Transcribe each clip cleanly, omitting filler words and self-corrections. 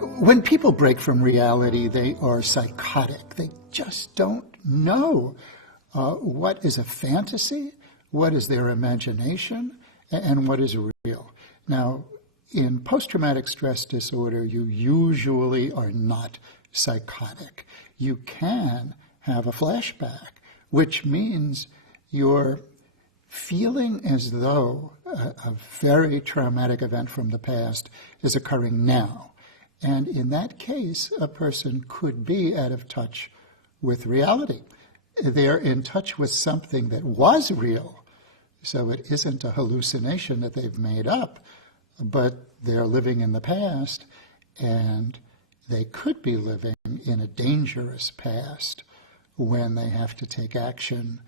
When people break from reality, they are psychotic. They just don't know what is a fantasy, what is their imagination, and what is real. Now, in post-traumatic stress disorder, you usually are not psychotic. You can have a flashback, which means you're feeling as though a very traumatic event from the past is occurring now. And in that case, a person could be out of touch with reality. They're in touch with something that was real, so it isn't a hallucination that they've made up, but they're living in the past, and they could be living in a dangerous past when they have to take action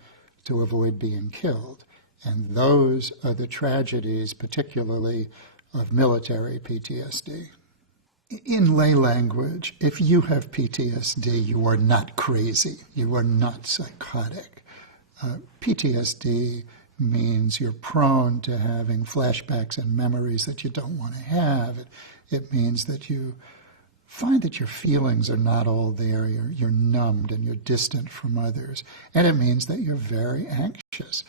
to avoid being killed. And those are the tragedies, particularly of military PTSD. In lay language, if you have PTSD, you are not crazy. You are not psychotic. PTSD means you're prone to having flashbacks and memories that you don't want to have. It means that you find that your feelings are not all there. You're numbed and you're distant from others. And it means that you're very anxious.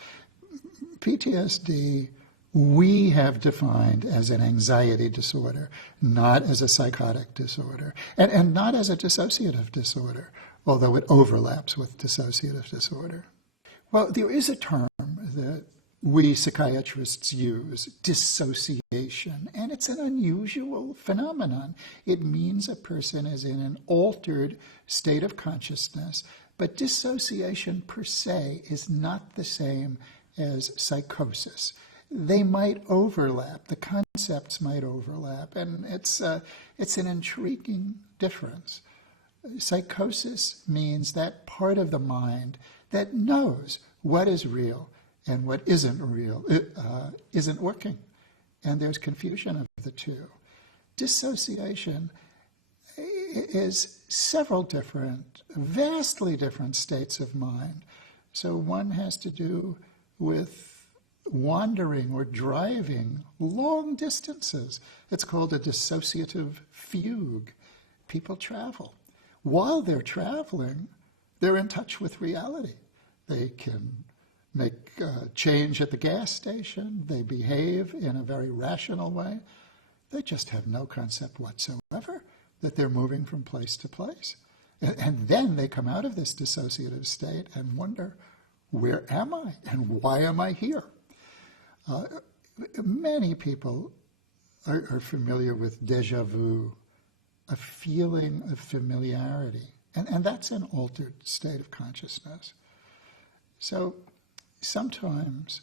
PTSD we have defined as an anxiety disorder, not as a psychotic disorder, and not as a dissociative disorder, although it overlaps with dissociative disorder. Well, there is a term that we psychiatrists use, dissociation, and it's an unusual phenomenon. It means a person is in an altered state of consciousness, but dissociation per se is not the same as psychosis. They might overlap, the concepts might overlap, and it's an intriguing difference. Psychosis means that part of the mind that knows what is real and what isn't real isn't working, and there's confusion of the two. Dissociation is several different, vastly different states of mind. So one has to do with wandering or driving long distances. It's called a dissociative fugue. People travel. While they're traveling, they're in touch with reality. They can make a change at the gas station. They behave in a very rational way. They just have no concept whatsoever that they're moving from place to place. And then they come out of this dissociative state and wonder, where am I and why am I here? Many people are familiar with déjà vu, a feeling of familiarity, and that's an altered state of consciousness. So sometimes,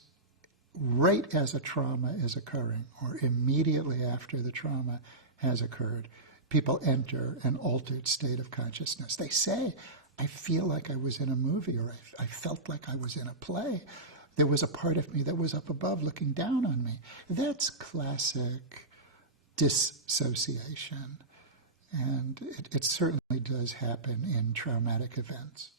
right as a trauma is occurring, or immediately after the trauma has occurred, people enter an altered state of consciousness. They say, I feel like I was in a movie, or I felt like I was in a play. There was a part of me that was up above looking down on me. That's classic dissociation. And it certainly does happen in traumatic events.